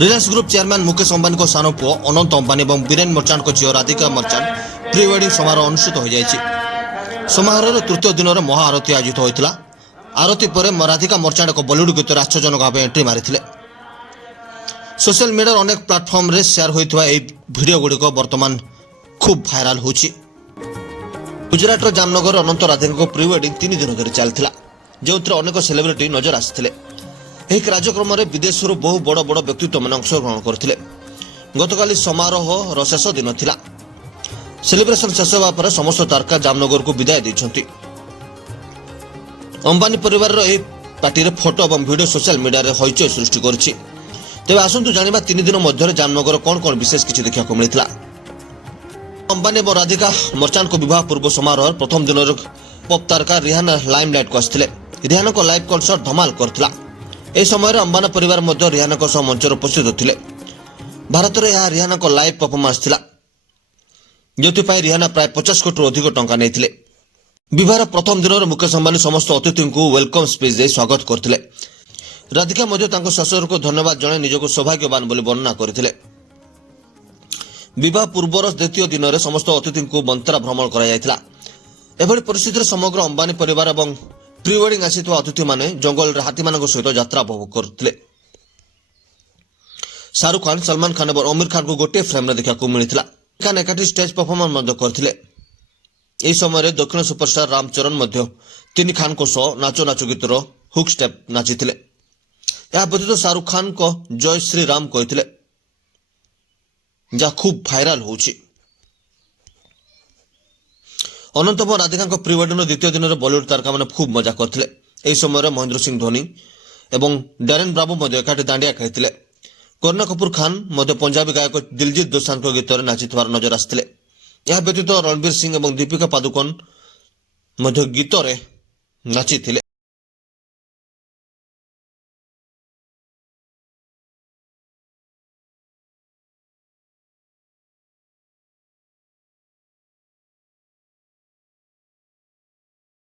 Reliance group chairman Mukesh Ambani को सानो पुओ अनंत अंबानी और बीरेन मर्चांट को झील राधिका मर्चांट प्री वेडिंग समारोह अनुष्ठित हो जाए। समारोह तृतीय दिन में महाआरती आयोजित होता। आरती पर राधिका मर्चांट एक बॉलीवुड गीत आश्चर्यजनक भाव एंट्री मारी। सोशल मीडिया अनेक प्लाटफर्म रे शेयर होता भिडियो गुड़िक बर्तमान खूब भाइराल हो। गुजरात जामनगर अनंत राधिका को प्री वेडिंग 3 दिन धरी चलता, जो अनेक सेलिब्रिटी नजर आसते। एक कार्यक्रम में विदेश बहु बड़ बड़ व्यक्तित्व मैंने अंशग्रहण करते। गतकाली समारोह शेष दिन थिला। सेलिब्रेशन शेष होगा पर समस्त तारका जामनगर को विदाय देछंती। अंबानी परिवार पार्टी रे फोटो और वीडियो सोशल मीडिया रे हईचई सृष्टि करछि। तेज आसतु जानिबा 3 दिन मध्य जामनगर कौन कौन विशेष किछि देखा मिलता। अंबानी और राधिका मर्चांट को विवाह पूर्व समारोह प्रथम दिन पॉप तारका रिहाना लाइमलाइट को आसते। रिहाना को लाइव कॉन्सर्ट धमाल करथिला। ए समय अंबानी परिवार मध्य रिहाना को सह मंच उपस्थित होते। भारत में यह रिहाना को लाइव परफॉर्मेंस थिला, जो रिहाना प्राय 50 कोटी अधिक टंका नहीं। विवाह प्रथम दिन में मुकेश अंबानी समस्त अतिथि को वेलकम स्पीच दे स्वागत करते। राधिका ससुर को धन्यवाद जणाई निजको सौभाग्यवान बोली वर्णना करते। विवाह पूर्वर द्वितीय दिन में समस्त अतिथि को मंत्रा भ्रमण कराइला। एभली परिस्थिति समग्र अंबानी परिवार और प्री वेडिंग आसीथिबा अतिथि माने जंगल हाथी मान सहित यात्रा उपभोग करते। शाहरुख खान, सलमान खान और आमिर खान को गोटे फ्रेम में देखा मिलता। खान एकाठी स्टेज परफॉर्मेंस करते। यह समय दक्षिण सुपरस्टार रामचरण 3 खान को सह नाचो नाचो गीतर हुक स्टेप नाचिथिले। यह व्यतीत शाहरुख खान को जय श्री राम कहते, जहाँ खूब भाइराल होछि। अनंत और राधिका प्री वेडिंग द्वितीय दिन में बॉलीवुड तारका मैंने खूब मजा करते। यह समय महेंद्र सिंह धोनी और डैरेन ब्रावो एकाठी दांडिया खेलते। करीना कपूर खान पंजाबी गायक दिलजीत दोसांझ गीत नाचि नजर आसते। यह व्यतीत रणवीर सिंह और दीपिका पादुकोण गीत नाचि।